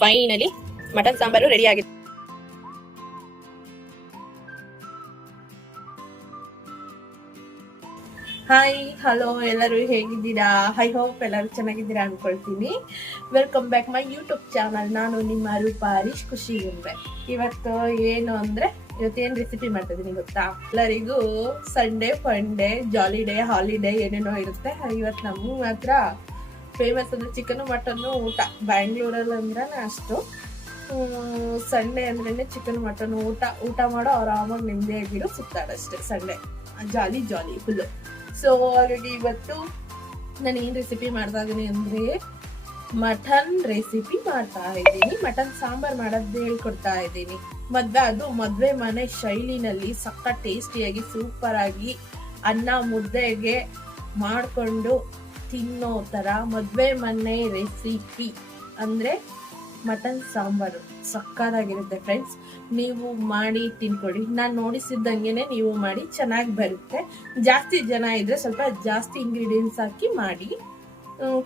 Finally mutton sambar ready ಆಗಿದೆ. Hi hello ಎಲ್ಲರೂ ಹೇಗಿದ್ದೀರಾ? ಹೈ ಹೋಪ್ ಎಲ್ಲರೂ ಚೆನ್ನಾಗಿದ್ದೀರಾ ಅನ್ಕೊಳ್ತೀನಿ. Welcome back my YouTube channel ನಾನು ನಿಮ್ಮ ರೂಪ ಹರೀಶ್ ಖುಷಿ ಗುಂಬೆ ಇವತ್ತು ಏನು ಅಂದ್ರೆ ಇವತ್ತೇನು ರೆಸಿಪಿ ಮಾಡ್ತಿದ್ದೀನಿ ಗೊತ್ತಾ? ಎಲ್ಲರಿಗೂ ಸಂಡೇ ಫಂಡೇ ಜಾಲಿಡೇ ಹಾಲಿಡೇ ಏನೇನೋ ಇರುತ್ತೆ. ಇವತ್ತು ನಮ್ಮ ಮಾತ್ರ ಫೇಮಸ್ ಅಂದ್ರೆ ಚಿಕನ್ ಮಟನ್ ಊಟ. ಬ್ಯಾಂಗ್ಳೂರಲ್ಲಿ ಅಂದ್ರೆ ಅಷ್ಟು. ಸಂಡೇ ಅಂದ್ರೆ ಚಿಕನ್ ಮಟನ್ ಊಟ. ಊಟ ಮಾಡೋ ಆರಾಮಾಗಿ ನೆಮ್ಮದಿಯಾಗಿರೋ ಸುತ್ತಾಡಷ್ಟೇ Sunday jolly jolly full so already ಇವತ್ತು ನಾನು ಏನು ರೆಸಿಪಿ ಮಾಡ್ತಾ ಇದ್ದೀನಿ ಅಂದರೆ ಮಟನ್ ರೆಸಿಪಿ ಮಾಡ್ತಾ ಇದ್ದೀನಿ. ಮಟನ್ ಸಾಂಬಾರ್ ಮಾಡೋದು ಹೇಳ್ಕೊಡ್ತಾ ಇದ್ದೀನಿ. ಮದ್ವೆ, ಅದು ಮದ್ವೆ ಮನೆ ಶೈಲಿನಲ್ಲಿ ಸಕ್ಕ ಟೇಸ್ಟಿಯಾಗಿ ಸೂಪರ್ ಆಗಿ ಅನ್ನ ಮುದ್ದೆಗೆ ಮಾಡಿಕೊಂಡು ತಿನ್ನೋ ಥರ ಮದುವೆ ಮನೆ ರೆಸಿಪಿ ಅಂದರೆ ಮಟನ್ ಸಾಂಬಾರು. ಸಕ್ಕತ್ತಾಗಿರುತ್ತೆ ಫ್ರೆಂಡ್ಸ್ ನೀವು ಮಾಡಿ ತಿನ್ಕೊಡಿ. ನಾನು ನೋಡಿಸಿದ್ದಂಗೆ ನೀವು ಮಾಡಿ ಚೆನ್ನಾಗಿ ಬರುತ್ತೆ. ಜಾಸ್ತಿ ಜನ ಇದ್ರೆ ಸ್ವಲ್ಪ ಜಾಸ್ತಿ ಇಂಗ್ರೀಡಿಯೆಂಟ್ಸ್ ಹಾಕಿ ಮಾಡಿ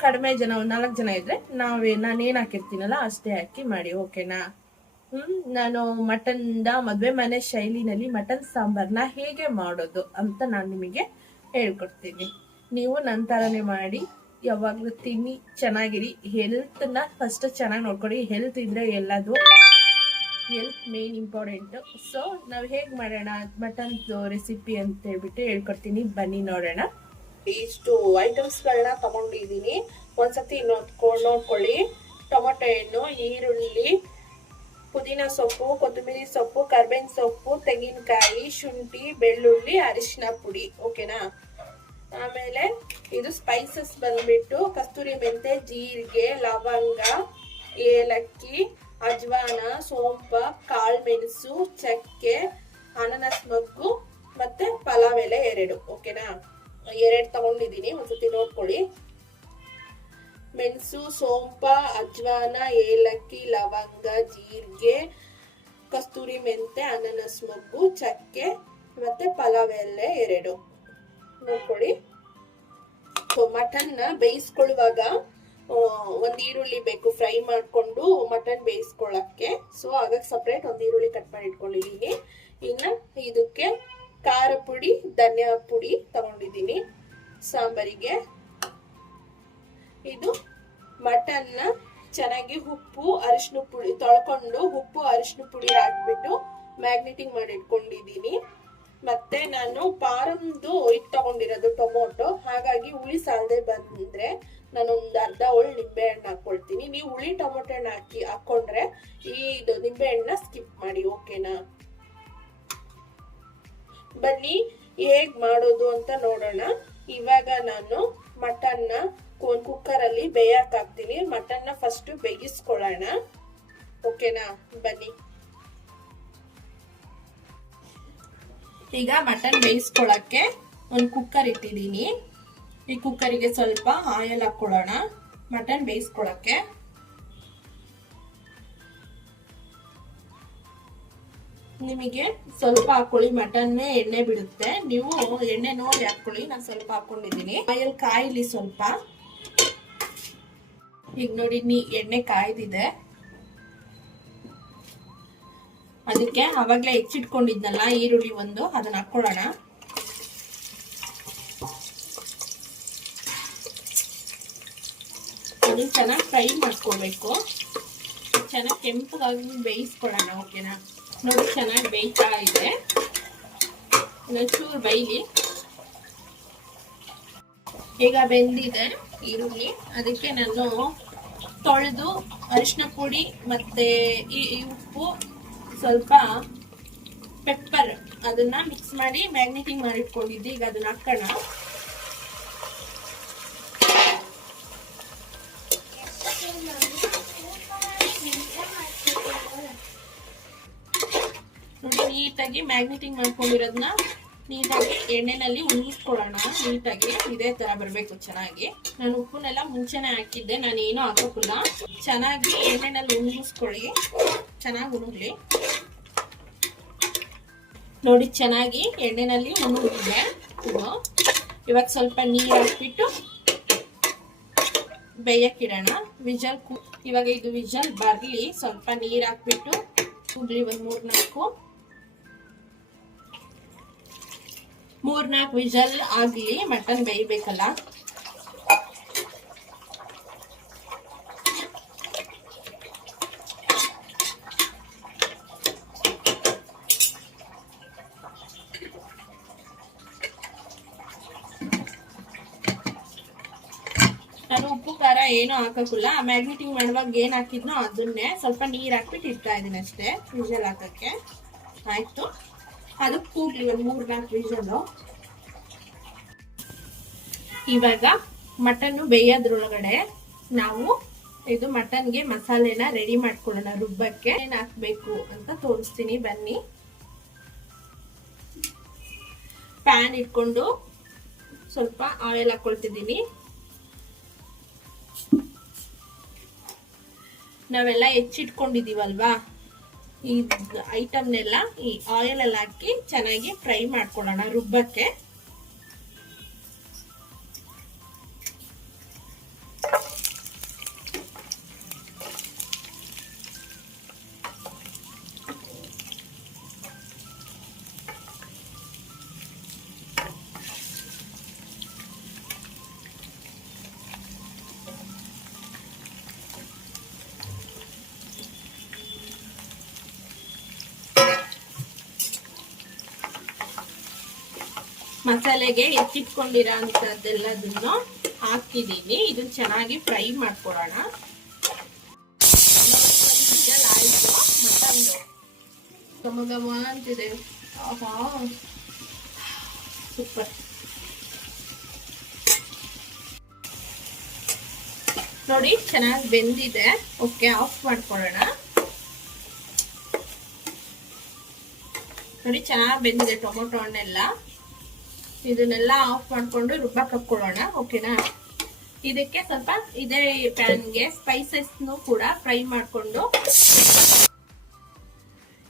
ಕಡಿಮೆ ಜನ ಒಂದು ನಾಲ್ಕು ಜನ ಇದ್ದರೆ ನಾವೇ, ನಾನೇನು ಹಾಕಿರ್ತೀನಲ್ಲ ಅಷ್ಟೇ ಹಾಕಿ ಮಾಡಿ ಓಕೆನಾ ಹ್ಮ್, ನಾನು ಮಟನ್ದ ಮದುವೆ ಮನೆ ಶೈಲಿನಲ್ಲಿ ಮಟನ್ ಸಾಂಬಾರ್ನ ಹೇಗೆ ಮಾಡೋದು ಅಂತ ನಾನು ನಿಮಗೆ ಹೇಳ್ಕೊಡ್ತೀನಿ. ನೀವು ನನ್ನ ಥರನೇ ಮಾಡಿ. ಯಾವಾಗಲೂ ತಿನ್ನಿ, ಚೆನ್ನಾಗಿರಿ. ಹೆಲ್ತ್ನ ಫಸ್ಟ್ ಚೆನ್ನಾಗಿ ನೋಡ್ಕೊಳ್ಳಿ ಹೆಲ್ತ್ ಇದ್ರೆ ಎಲ್ಲದು. ಹೆಲ್ತ್ ಮೇನ್ ಇಂಪಾರ್ಟೆಂಟ್ ಸೊ ನಾವು ಹೇಗೆ ಮಾಡೋಣ? ಮಟನ್ ರೆಸಿಪಿ ಅಂತ ಹೇಳ್ಬಿಟ್ಟು ಹೇಳ್ಕೊಡ್ತೀನಿ. ಬನ್ನಿ ನೋಡೋಣ. ಇಷ್ಟು ಐಟಮ್ಸ್ಗಳನ್ನ ತಗೊಂಡಿದ್ದೀನಿ. ಒಂದ್ಸತಿ ನೋಡ್ಕೊಂಡು ನೋಡ್ಕೊಳ್ಳಿ. ಟೊಮೊಟೊ ಹಣ್ಣು, ಈರುಳ್ಳಿ, ಪುದೀನ ಸೊಪ್ಪು, ಕೊತ್ತಂಬರಿ ಸೊಪ್ಪು, ಕರ್ಬೇವಿನ ಸೊಪ್ಪು, ತೆಂಗಿನಕಾಯಿ, ಶುಂಠಿ, ಬೆಳ್ಳುಳ್ಳಿ, ಅರಿಶಿನ ಪುಡಿ. ಓಕೆನಾ ಆಮೇಲೆ ಇದು ಸ್ಪೈಸಸ್ ಬಂದ್ಬಿಟ್ಟು ಕಸ್ತೂರಿ ಮೆಂತೆ, ಜೀರಿಗೆ, ಲವಂಗ, ಏಲಕ್ಕಿ, ಅಜ್ವಾನ, ಸೋಂಪ ಕಾಳು ಮೆಣಸು ಚಕ್ಕೆ, ಅನನಸ್ ಮಗ್ಗು ಮತ್ತೆ ಪಲಾವ್ ಎಲೆ ಎರಡು ಓಕೆನಾ ಎರಡು ತಗೊಂಡಿದ್ದೀನಿ ಒಂದ್ಸತಿ ನೋಡ್ಕೊಳ್ಳಿ. ಮೆಣಸು, ಸೋಂಪ, ಅಜ್ವಾನ, ಏಲಕ್ಕಿ, ಲವಂಗ, ಜೀರಿಗೆ, ಕಸ್ತೂರಿ ಮೆಂತೆ, ಅನನಸ್ ಮಗ್ಗು, ಚಕ್ಕೆ ಮತ್ತೆ ಪಲಾವ್ ಎಲೆ ಎರಡು. ನೋಡ್ಕೊಳ್ಳಿ. ಸೊ ನ ಬೇಯಿಸ್ಕೊಳ್ಳುವಾಗ ಒಂದ್ ಈರುಳ್ಳಿ ಬೇಕು ಫ್ರೈ ಮಾಡ್ಕೊಂಡು ಮಟನ್ ಬೇಯಿಸ್ಕೊಳ್ಳಕ್ಕೆ. ಸೊ ಅದಕ್ಕೆ ಸಪ್ರೇಟ್ ಒಂದ್ ಈರುಳ್ಳಿ ಕಟ್ ಮಾಡಿ ಇಟ್ಕೊಂಡಿದೀನಿ ಇನ್ನ ಇದಕ್ಕೆ ಖಾರ ಪುಡಿ, ಧನಿಯಾ ಪುಡಿ ತಗೊಂಡಿದ್ದೀನಿ. ಸಾಂಬಾರಿಗೆ. ಇದು ಮಟನ್ನ ಚೆನ್ನಾಗಿ ಉಪ್ಪು ಅರಿಶಿನ ಪುಡಿ ತೊಳ್ಕೊಂಡು ಉಪ್ಪು ಅರಿಶಿನ ಪುಡಿ ಹಾಕ್ಬಿಟ್ಟು ಮ್ಯಾಗ್ನೆಟಿಂಗ್ ಮಾಡಿ ಇಟ್ಕೊಂಡಿದ್ದೀನಿ. ಮತ್ತೆ ನಾನು ಪಾರಮ್ದು ತಗೊಂಡಿರೋದು ಟೊಮೊಟೊ. ಹಾಗಾಗಿ ಹುಳಿ ಸಾಲದೆ ಬಂದ್ರೆ ನಾನು ಒಂದು ಅರ್ಧ ಹೋಳು ನಿಂಬೆ ಹಣ್ಣು ಹಾಕೊಳ್ತೀನಿ. ನೀವು ಹುಳಿ ಟೊಮೊಟೊ ಹಣ್ಣು ಹಾಕಿ, ಹಾಕೊಂಡ್ರೆ ಈ ಇದು ನಿಂಬೆ ಹಣ್ಣನ್ನ ಸ್ಕಿಪ್ ಮಾಡಿ, ಓಕೆನಾ? ಬನ್ನಿ, ಹೇಗ್ ಮಾಡೋದು ಅಂತ ನೋಡೋಣ. ಇವಾಗ ನಾನು ಮಟನ್ನ ಒಂದು ಕುಕ್ಕರ್ ಅಲ್ಲಿ ಬೇಯಕ್ ಹಾಕ್ತೀನಿ. ಮಟನ್ನ ಫಸ್ಟ್ ಬೇಯಿಸ್ಕೊಳ್ಳೋಣ. ಓಕೆನಾ? ಬನ್ನಿ. ಈಗ ಮಟನ್ ಬೇಯಿಸ್ಕೊಳಕ್ಕೆ ಒಂದು ಕುಕ್ಕರ್ ಇಟ್ಟಿದ್ದೀನಿ. ಈ ಕುಕ್ಕರಿಗೆ ಸ್ವಲ್ಪ ಆಯಿಲ್ ಹಾಕ್ಕೊಳ್ಳೋಣ. ಮಟನ್ ಬೇಯಿಸ್ಕೊಳಕ್ಕೆ ನಿಮಗೆ ಸ್ವಲ್ಪ ಹಾಕೊಳ್ಳಿ ಮಟನ್ ಎಣ್ಣೆ ಬಿಡುತ್ತೆ. ನೀವು ಎಣ್ಣೆ ನೋಡಿ ಹಾಕೊಳ್ಳಿ ನಾನು ಸ್ವಲ್ಪ ಹಾಕೊಂಡಿದ್ದೀನಿ ಆಯಲ್ ಕಾಯಿಲಿ ಸ್ವಲ್ಪ. ಈಗ ನೋಡಿ, ನೀ ಎಣ್ಣೆ ಕಾಯ್ದಿದೆ. ಅದಕ್ಕೆ ಅವಾಗಲೇ ಹೆಚ್ಚಿಟ್ಕೊಂಡಿದ್ನಲ್ಲ ಈರುಳ್ಳಿ ಒಂದು, ಅದನ್ನ ಹಾಕೊಳ್ಳೋಣ ಅದನ್ನ ಚೆನ್ನಾಗಿ ಫ್ರೈ ಮಾಡ್ಕೋಬೇಕು. ಚೆನ್ನಾಗಿ ಕೆಂಪಗಾಗಿ ಬೇಯಿಸ್ಕೊಳ್ಳೋಣ ಓಕೆನಾ? ನೋಡಿ, ಚೆನ್ನಾಗಿ ಬೇಯ್ತಾ ಇದೆ. ಚೂರು ಬೈಲಿ ಈಗ ಬೆಂದಿದೆ ಈರುಳ್ಳಿ. ಅದಕ್ಕೆ ನಾನು ತೊಳೆದು ಅರಿಶಿನ ಪುಡಿ ಮತ್ತೆ ಈ ಉಪ್ಪು, ಸ್ವಲ್ಪ ಪೆಪ್ಪರ್ ಅದನ್ನ ಮಿಕ್ಸ್ ಮಾಡಿ ಮ್ಯಾಗ್ನೆಟಿಂಗ್ ಮಾಡಿಟ್ಕೊಂಡಿದ್ದೆ. ಈಗ ಅದನ್ನ ಹಾಕೋಣ ನೋಡಿ ನೀಟಾಗಿ ಮ್ಯಾಗ್ನೆಟಿಂಗ್ ಮಾಡ್ಕೊಂಡಿರೋದನ್ನ ನೀಟಾಗಿ ಎಣ್ಣೆನಲ್ಲಿ ಉಣಿಸ್ಕೊಳ್ಳೋಣ ನೀಟಾಗಿ ಇದೇ ತರ ಬರಬೇಕು ಚೆನ್ನಾಗಿ. ನಾನು ಉಪ್ಪನ್ನೆಲ್ಲ ಮುಂಚೆನೆ ಹಾಕಿದ್ದೆ ನಾನು ಏನೂ ಹಾಕೋಕಿಲ್ಲ ಚೆನ್ನಾಗಿ ಎಣ್ಣೆನಲ್ಲಿ ಉಣಿಸ್ಕೊಳ್ಳಿ. ಚೆನ್ನಾಗಿ ಉಣಗ್ಲಿ. ನೋಡಿ, ಚೆನ್ನಾಗಿ ಎಣ್ಣೆನಲ್ಲಿ ಉಣುಗಿದೆ ಇವಾಗ ಸ್ವಲ್ಪ ನೀರು ಹಾಕ್ಬಿಟ್ಟು ಬೇಯಕ್ಕಿಡೋಣ. ವಿಜಲ್ ಇವಾಗ ಇದು ವಿಜಲ್ ಬರಲಿ. ಸ್ವಲ್ಪ ನೀರು ಹಾಕ್ಬಿಟ್ಟು ಕುಣಲಿ ಒಂದು ಮೂರ್ನಾಲ್ಕು. ಮೂರ್ನಾಲ್ಕು ವಿಜಲ್ ಆಗಲಿ ಮಟನ್ ಬೇಯಬೇಕಲ್ಲ? ನಾನು ಉಪ್ಪು, ಖಾರ ಏನು ಹಾಕಕ್ಕಿಲ್ಲ. ಮ್ಯಾಗ್ನೆಟಿಂಗ್ ಮಾಡುವಾಗ ಏನು ಹಾಕಿದ್ನೋ ಅದನ್ನೇ ಸ್ವಲ್ಪ ನೀರು ಹಾಕ್ಬಿಟ್ಟು ಇಡ್ತಾ ಇದೀನಿ ಅಷ್ಟೇ, ವಿಜಲ್ ಹಾಕಕ್ಕೆ. ಆಯ್ತು. ಅದು ಕೂಗ್ಲಿ ಮೂರು ನಾಲ್ಕು ವಿಜಲು ಇವಾಗ ಮಟನ್ ಬೇಯೋದ್ರೊಳಗಡೆ ನಾವು ಇದು ಮಟನ್ಗೆ ಮಸಾಲೆನ ರೆಡಿ ಮಾಡ್ಕೊಳ್ಳೋಣ, ರುಬ್ಬಕ್ಕೆ. ಏನು ಹಾಕ್ಬೇಕು ಅಂತ ತೋರಿಸ್ತೀನಿ, ಬನ್ನಿ. ಪ್ಯಾನ್ ಇಟ್ಕೊಂಡು ಸ್ವಲ್ಪ ಆಯಿಲ್ ಹಾಕೊಳ್ತಿದ್ದೀನಿ. ನಾವೆಲ್ಲ ಹೆಚ್ಚಿಟ್ಕೊಂಡಿದೀವಲ್ವಾ ಈ ಐಟಮ್ನೆಲ್ಲ ಈ ಆಯಿಲ್ ಅಲ್ಲಿ ಹಾಕಿ ಚೆನ್ನಾಗಿ ಫ್ರೈ ಮಾಡ್ಕೊಳ್ಳೋಣ ರುಬ್ಬಕ್ಕೆ. ಮಸಾಲೆಗೆ ಎತ್ತಿಟ್ಕೊಂಡಿರೋ ಅಂಥದ್ದೆಲ್ಲದನ್ನು ಹಾಕಿದ್ದೀನಿ. ಇದನ್ನ ಚೆನ್ನಾಗಿ ಫ್ರೈ ಮಾಡ್ಕೊಳ್ಳೋಣ. ಆಯಿತು ಮಟನ್ ಘಮ ಗಮ ಅಂತಿದೆ ಸೂಪರ್. ನೋಡಿ, ಚೆನ್ನಾಗಿ ಬೆಂದಿದೆ. ಓಕೆ, ಆಫ್ ಮಾಡ್ಕೊಳ್ಳೋಣ. ನೋಡಿ, ಚೆನ್ನಾಗಿ ಬೆಂದಿದೆ ಟೊಮೊಟೊ ಹಣ್ಣೆಲ್ಲ. ಇದನ್ನೆಲ್ಲ ಆಫ್ ಮಾಡ್ಕೊಂಡು ರುಬ್ಬಕ್ಕೆ ಹಾಕೊಳ್ಳೋಣ ಓಕೆನಾ ಇದಕ್ಕೆ ಸ್ವಲ್ಪ ಇದೇ ಪ್ಯಾನ್ಗೆ ಸ್ಪೈಸಸ್ನು ಕೂಡ ಫ್ರೈ ಮಾಡಿಕೊಂಡು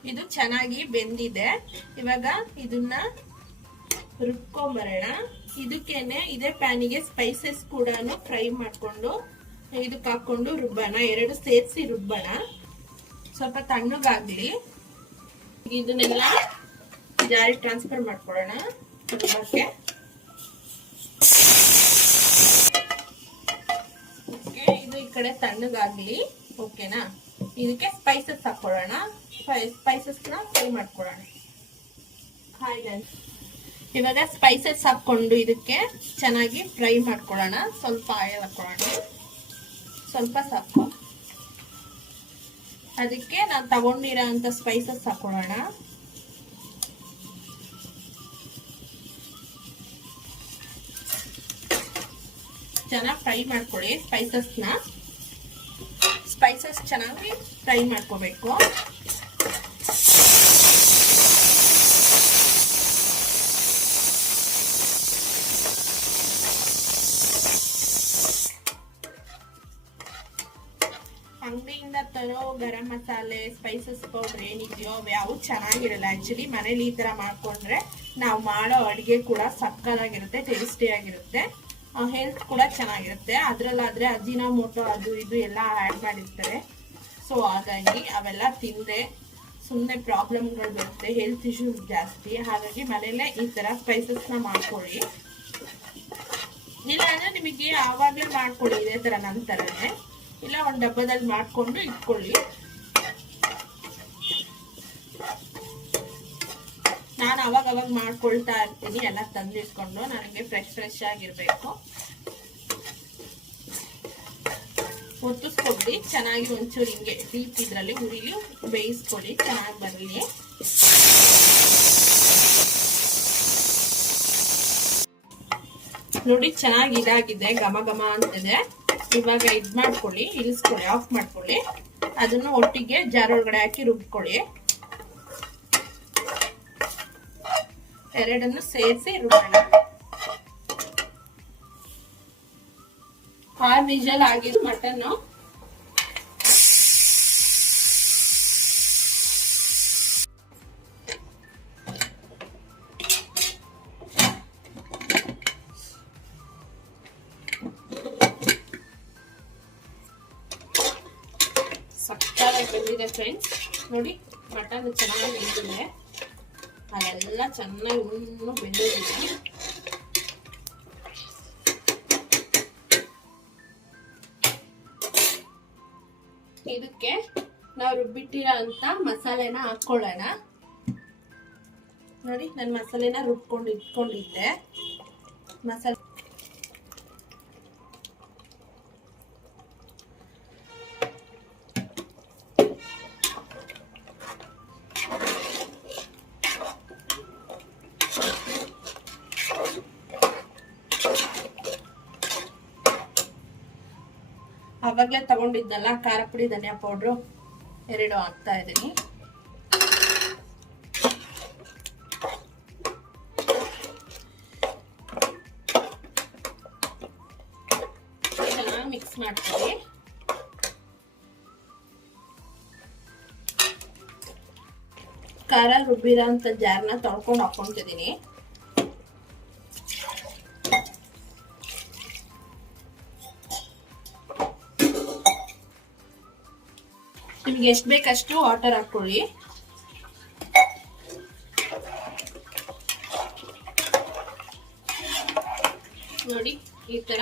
ಇದು ಚೆನ್ನಾಗಿ ಬೆಂದಿದೆ. ಇವಾಗ ಇದನ್ನ ರುಬ್ಕೊಂಬರೋಣ. ಇದಕ್ಕೇನೆ ಇದೇ ಪ್ಯಾನಿಗೆ ಸ್ಪೈಸಸ್ ಕೂಡ ಫ್ರೈ ಮಾಡ್ಕೊಂಡು ಇದಕ್ಕೆ ಹಾಕೊಂಡು ರುಬ್ಬಣ. ಎರಡು ಸೇರಿಸಿ ರುಬ್ಬಣ. ಸ್ವಲ್ಪ ತಣ್ಣಗಾಗ್ಲಿ. ಇದನ್ನೆಲ್ಲ ಜಾರಿ ಟ್ರಾನ್ಸ್ಫರ್ ಮಾಡ್ಕೊಳ್ಳೋಣ. ಓಕೆ, ಇದು ಈ ಕಡೆ ತಣ್ಣಗಾಗ್ಲಿ, ಓಕೆನಾ? ಇದಕ್ಕೆ ಸ್ಪೈಸಸ್ ಹಾಕೊಳ್ಳೋಣ. ಸ್ಪೈಸಸ್ನ ಫ್ರೈ ಮಾಡ್ಕೊಳ್ಳೋಣ. ಹಾಯ್ ಇವಾಗ ಸ್ಪೈಸಸ್ ಹಾಕ್ಕೊಂಡು ಇದಕ್ಕೆ ಚೆನ್ನಾಗಿ ಫ್ರೈ ಮಾಡ್ಕೊಳ್ಳೋಣ. ಸ್ವಲ್ಪ ಆಯಿಲ್ ಹಾಕೊಳ್ಳೋಣ. ಸ್ವಲ್ಪ ಸಾಕು. ಅದಕ್ಕೆ ನಾವು ತಗೊಂಡಿರೋ ಸ್ಪೈಸಸ್ ಹಾಕೊಳ್ಳೋಣ. ಚೆನ್ನಾಗಿ ಫ್ರೈ ಮಾಡ್ಕೊಳ್ಳಿ ಸ್ಪೈಸಸ್ನ ಸ್ಪೈಸಸ್ ಚೆನ್ನಾಗಿ ಫ್ರೈ ಮಾಡ್ಕೋಬೇಕು. ಅಂಗಡಿಯಿಂದ ತರೋ ಗರಂ ಮಸಾಲೆ ಸ್ಪೈಸಸ್ ಪೌಡರ್ ಏನಿದೆಯೋ ಅವು ಚೆನ್ನಾಗಿರಲ್ಲ. ಆ್ಯಕ್ಚುಲಿ ಮನೇಲಿ ಈ ತರ ಮಾಡ್ಕೊಂಡ್ರೆ ನಾವು ಮಾಡೋ ಅಡುಗೆ ಕೂಡ ಸಕ್ಕತ್ತಾಗಿರುತ್ತೆ ಟೇಸ್ಟಿಯಾಗಿರುತ್ತೆ ಹೆಲ್ತ್ ಕೂಡ ಚೆನ್ನಾಗಿರುತ್ತೆ. ಅದ್ರಲ್ಲಾದ್ರೆ ಅಜಿನೋಮೋಟೊ ಅದು ಇದು ಎಲ್ಲ ಆ್ಯಡ್ ಮಾಡಿರ್ತಾರೆ. ಸೊ ಹಾಗಾಗಿ ಅವೆಲ್ಲ ತಿಂದೆ ಸುಮ್ಮನೆ ಪ್ರಾಬ್ಲಮ್ಗಳು ಬರುತ್ತೆ ಹೆಲ್ತ್ ಇಶ್ಯೂಸ್ ಜಾಸ್ತಿ. ಹಾಗಾಗಿ ಮನೆಯಲ್ಲೇ ಈ ಥರ ಸ್ಪೈಸಸ್ನ ಮಾಡ್ಕೊಳ್ಳಿ. ಇಲ್ಲ ಅಂದರೆ ನಿಮಗೆ ಆವಾಗಲೇ ಮಾಡ್ಕೊಳ್ಳಿ, ಇದೇ ಥರ ನನ್ನ ಥರನೇ ಇಲ್ಲ ಒಂದು ಡಬ್ಬದಲ್ಲಿ ಮಾಡಿಕೊಂಡು ಇಟ್ಕೊಳ್ಳಿ. ನಾನು ಅವಾಗ ಅವಾಗ ಮಾಡ್ಕೊಳ್ತಾ ಇರ್ತೀನಿ, ಎಲ್ಲ ತಂದಿಟ್ಕೊಂಡು ನನಗೆ ಫ್ರೆಶ್ ಫ್ರೆಶ್ ಆಗಿರ್ಬೇಕು. ಒತ್ತಿಸ್ಕೊಡಿ, ಚೆನ್ನಾಗಿ ಒಂಚೂರು ಹಿಂಗೆ ಡೀಪ್ ಇದರಲ್ಲಿ ಹುರಿಲಿ ಬೇಯಿಸ್ಕೊಳ್ಳಿ ಚೆನ್ನಾಗಿ ಬರಲಿ ನೋಡಿ, ಚೆನ್ನಾಗಿ ಇದಾಗಿದೆ, ಘಮ ಘಮ ಅಂತಿದೆ. ಇವಾಗ ಇದು ಮಾಡ್ಕೊಳ್ಳಿ ಇಳಿಸ್ಕೊಳ್ಳಿ ಆಫ್ ಮಾಡ್ಕೊಳ್ಳಿ. ಅದನ್ನು ಒಟ್ಟಿಗೆ ಜಾರೊಳಗಡೆ ಹಾಕಿ ರುಬ್ಕೊಳ್ಳಿ. ಎರಡನ್ನು ಸೇರಿಸಿ ರುಬ್ಬೋಣ ಆರು ವಿಜಲ್ ಆಗಿದ ಮಟನ್ ಸಕ್ಕತ್ತಾಗಿ ಬಂದಿದೆ ಫ್ರೆಂಡ್ಸ್ ನೋಡಿ ಮಟನ್ ಚೆನ್ನಾಗಿ ಬೆಂದಿದೆ. ಅಲ್ಲೆಲ್ಲ ಚೆನ್ನಾಗಿ ಉಣ್ಣು ಬೆಂದಿದೆ ಇದಕ್ಕೆ ನಾವು ರುಬ್ಬಿಟ್ಟಿರೋ ಅಂತ ಮಸಾಲೆನ ಹಾಕೊಳ್ಳೋಣ ನೋಡಿ, ನಾನು ಮಸಾಲೆನ ರುಬ್ಕೊಂಡು ಇಟ್ಕೊಂಡಿದ್ದೆ. ಮಸಾಲೆ ಅವಾಗಲೇ ತಗೊಂಡಿದ್ನಲ್ಲ, ಖಾರ ಪುಡಿ, ಧನಿಯಾ ಪೌಡ್ರು, ಎರಡು ಹಾಕ್ತಾ ಇದ್ದೀನಿ. ಮಿಕ್ಸ್ ಮಾಡ್ತೀವಿ ಖಾರ ರುಬ್ಬಿರೋ ಅಂತ ಜಾರ್ನ ತೊಳ್ಕೊಂಡು ಹಾಕೊಂತಿದ್ದೀನಿ ನಿಮ್ಗೆ ಎಷ್ಟು ಬೇಕಷ್ಟು ವಾಟರ್ ಹಾಕ್ಕೊಳ್ಳಿ. ನೋಡಿ, ಈ ತರ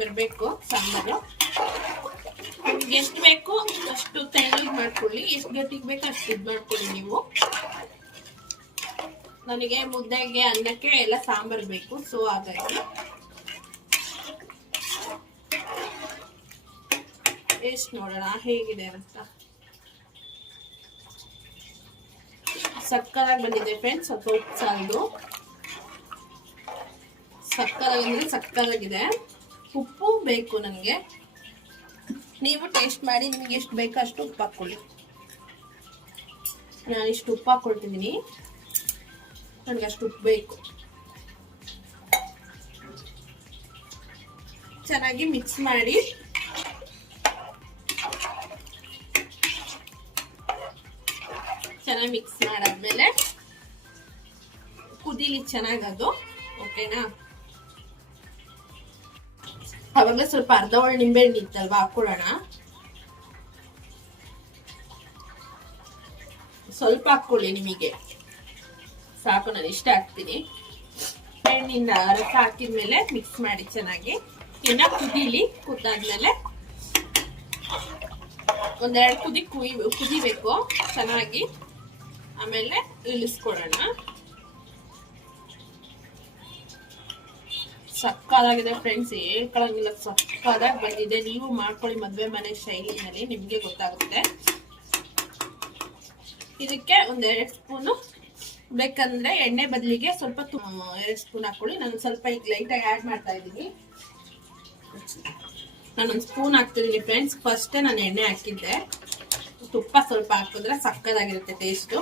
ಬರಬೇಕು ಸಾಂಬಾರು. ನಿಮ್ಗೆ ಎಷ್ಟು ಬೇಕು ಅಷ್ಟು ತೆಳ್ಳಗೆ ಮಾಡ್ಕೊಳ್ಳಿ, ಎಷ್ಟು ಗಟ್ಟಿಗೆ ಬೇಕು ಅಷ್ಟು ಇದು ಮಾಡ್ಕೊಳ್ಳಿ ನೀವು. ನನಗೆ ಮುದ್ದೆಗೆ ಅನ್ನಕ್ಕೆ ಎಲ್ಲ ಸಾಂಬಾರು ಬೇಕು ಸೊ ಹಾಗಾಗಿ. ಟೇಸ್ಟ್ ನೋಡೋಣ, ಹೇಗಿದೆ ಅಂತ. ಸಕ್ಕತ್ತಾಗಿ ಬಂದಿದೆ ಫ್ರೆಂಡ್ಸ್ ಸ್ವಲ್ಪ ಉಪ್ಪು ಸಾಲದು ಸಕ್ಕರಾಗಿದೆ. ಉಪ್ಪು ಬೇಕು ನನಗೆ. ನೀವು ಟೇಸ್ಟ್ ಮಾಡಿ ನಿಮಗೆ ಎಷ್ಟು ಬೇಕೋ ಅಷ್ಟು ಉಪ್ಪು ಹಾಕ್ಕೊಳ್ಳಿ. ನಾನು ಇಷ್ಟು ಉಪ್ಪು ಹಾಕ್ಕೊಳ್ತಿದ್ದೀನಿ. ನನಗೆ ಅಷ್ಟು ಉಪ್ಪು ಬೇಕು. ಚೆನ್ನಾಗಿ ಮಿಕ್ಸ್ ಮಾಡಿ ಚೆನ್ನಾಗಿ ಮಿಕ್ಸ್ ಮಾಡಾದ್ಮೇಲೆ ಕುದೀಲಿ ಚೆನ್ನಾಗಿ ಅದು ಓಕೆನಾ ಅವಾಗ ಸ್ವಲ್ಪ ಅರ್ಧ ಒಳ್ಳೆ ನಿಂಬೆ ಹಣ್ಣು ಇತ್ತಲ್ವಾ ಹಾಕೊಳ್ಳೋಣ ಸ್ವಲ್ಪ ಹಾಕೊಳ್ಳಿ ನಿಮಗೆ. ಸಾಕು, ನಾನು ಇಷ್ಟ ಹಾಕ್ತೀನಿ. ಹಣ್ಣಿಂದ ರಸ ಹಾಕಿದ್ಮೇಲೆ ಮಿಕ್ಸ್ ಮಾಡಿ ಚೆನ್ನಾಗಿ. ಇನ್ನ ಕುದೀಲಿ ಕುದ್ದಾದ್ಮೇಲೆ ಒಂದೆರಡು ಕುದಿ ಕುಯ್ ಕುದಿಬೇಕು, ಚೆನ್ನಾಗಿ. ಆಮೇಲೆ ಇಳಿಸ್ಕೊಡೋಣ. ಸಕ್ಕಾದಾಗಿದೆ ಫ್ರೆಂಡ್ಸ್ ಹೇಳ್ಕೊಳಂಗಿಲ್ಲ ಸಕ್ಕಾದಾಗ ಬಂದಿದೆ. ನೀವು ಮಾಡ್ಕೊಳ್ಳಿ ಮದುವೆ ಮನೆ ಶೈಲಿನಲ್ಲಿ ನಿಮ್ಗೆ ಗೊತ್ತಾಗುತ್ತೆ. ಇದಕ್ಕೆ ಒಂದೆರಡು ಸ್ಪೂನು ಬೇಕಂದ್ರೆ ಎಣ್ಣೆ ಬದಲಿಗೆ ಸ್ವಲ್ಪ ಎರಡು ಸ್ಪೂನ್ ಹಾಕೊಳ್ಳಿ ನಾನು ಸ್ವಲ್ಪ ಈಗ ಲೈಟಾಗಿ ಆ್ಯಡ್ ಮಾಡ್ತಾ ಇದ್ದೀನಿ. ನಾನೊಂದು ಸ್ಪೂನ್ ಹಾಕ್ತಿದ್ದೀನಿ ಫ್ರೆಂಡ್ಸ್ ಫಸ್ಟೇ ನಾನು ಎಣ್ಣೆ ಹಾಕಿದ್ದೆ. ತುಪ್ಪ ಸ್ವಲ್ಪ ಹಾಕಿದ್ರೆ ಸಕ್ಕದಾಗಿರುತ್ತೆ ಟೇಸ್ಟು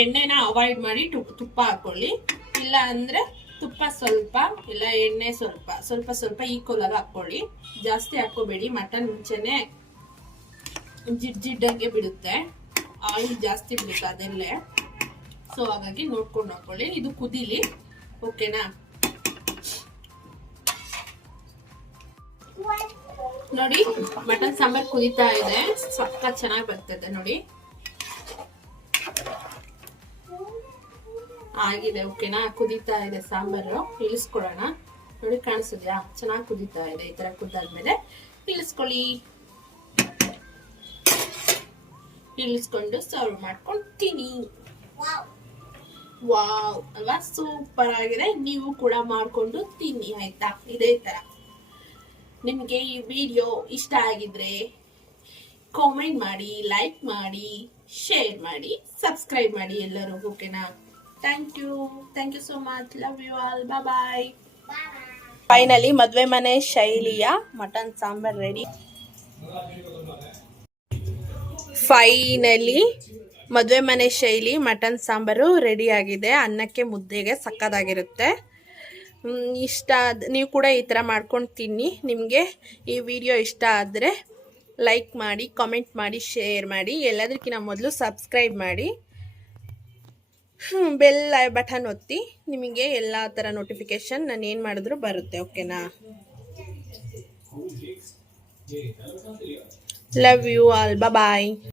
ಎಣ್ಣೆನ ಅವಾಯ್ಡ್ ಮಾಡಿ ತುಪ್ಪ ಹಾಕೊಳ್ಳಿ. ಇಲ್ಲ ಅಂದ್ರೆ ತುಪ್ಪ ಸ್ವಲ್ಪ, ಇಲ್ಲ ಎಣ್ಣೆ ಸ್ವಲ್ಪ ಸ್ವಲ್ಪ ಸ್ವಲ್ಪ ಈಕ್ವಲ್ ಆಗಿ ಹಾಕೊಳ್ಳಿ. ಜಾಸ್ತಿ ಹಾಕೋಬೇಡಿ ಮಟನ್ ಮುಂಚೆನೆ ಜಿಡ್ ಜಿಡ್ಡಂಗೆ ಬಿಡುತ್ತೆ. ಆಯಿಲ್ ಜಾಸ್ತಿ ಬಿಡುತ್ತೆ ಅದೆಲ್ಲೇ. ಸೊ ಹಾಗಾಗಿ ನೋಡ್ಕೊಂಡು ಹಾಕೊಳ್ಳಿ. ಇದು ಕುದೀಲಿ. ಓಕೆನಾ? ನೋಡಿ ಮಟನ್ ಸಾಂಬಾರ್ ಕುದೀತಾ ಇದೆ. ಸಕ್ಕ ಚೆನ್ನಾಗಿ ಬರ್ತದೆ ನೋಡಿ. ಆಗಿದೆ ಓಕೆನಾ ಕುದೀತಾ ಇದೆ ಸಾಂಬಾರು. ಇಳಿಸ್ಕೊಡೋಣ ನೋಡಿ ಕಾಣಿಸಿದ್ಯಾ? ಚೆನ್ನಾಗಿ ಕುದೀತಾ ಇದೆ ಈ ತರ ಕುದ್ದಾದ್ಮೇಲೆ. ಇಳಿಸ್ಕೊಳ್ಳಿ. ಇಳಿಸ್ಕೊಂಡು ಸರ್ವ್ ಮಾಡ್ಕೊಂಡು ತಿನ್ನಿ ವಾವ್ ಅಲ್ವಾ? ಸೂಪರ್ ಆಗಿದೆ. ನೀವು ಕೂಡ ಮಾಡ್ಕೊಂಡು ತಿನ್ನಿ ಆಯ್ತಾ? ಇದೇ ತರ. ನಿಮಗೆ ಈ ವಿಡಿಯೋ ಇಷ್ಟ ಆಗಿದ್ರೆ ಕಾಮೆಂಟ್ ಮಾಡಿ ಲೈಕ್ ಮಾಡಿ ಶೇರ್ ಮಾಡಿ ಸಬ್ಸ್ಕ್ರೈಬ್ ಮಾಡಿ ಎಲ್ಲರೂ ಓಕೆನಾ thank you thank you so much love you all bye bye finally ಮದುವೆ ಮನೆ ಶೈಲಿಯ ಮಟನ್ ಸಾಂಬಾರ್ ರೆಡಿ ಫೈನಲಿ ಮದುವೆ ಮನೆ ಶೈಲಿ ಮಟನ್ ಸಾಂಬಾರು ಆಗಿದೆ. ಅನ್ನಕ್ಕೆ ಮುದ್ದೆಗೆ ಸಕ್ಕದಾಗಿರುತ್ತೆ ಇಷ್ಟ ಆದ ನೀವು ಕೂಡ ಈ ಥರ ಮಾಡ್ಕೊಂಡು ತಿನ್ನಿ. ನಿಮಗೆ ಈ ವಿಡಿಯೋ ಇಷ್ಟ ಆದರೆ ಲೈಕ್ ಮಾಡಿ ಕಾಮೆಂಟ್ ಮಾಡಿ ಶೇರ್ ಮಾಡಿ. ಎಲ್ಲದಕ್ಕಿಂತ ಮೊದಲು ಸಬ್ಸ್ಕ್ರೈಬ್ ಮಾಡಿ. ಬೆಲ್ ಬಟನ್ ಒತ್ತಿ ನಿಮಗೆ ಎಲ್ಲ ಥರ ನೋಟಿಫಿಕೇಶನ್ ನಾನು ಏನು ಮಾಡಿದ್ರು ಬರುತ್ತೆ ಓಕೆನಾ ಲವ್ ಯು ಆಲ್ ಬಾಯ್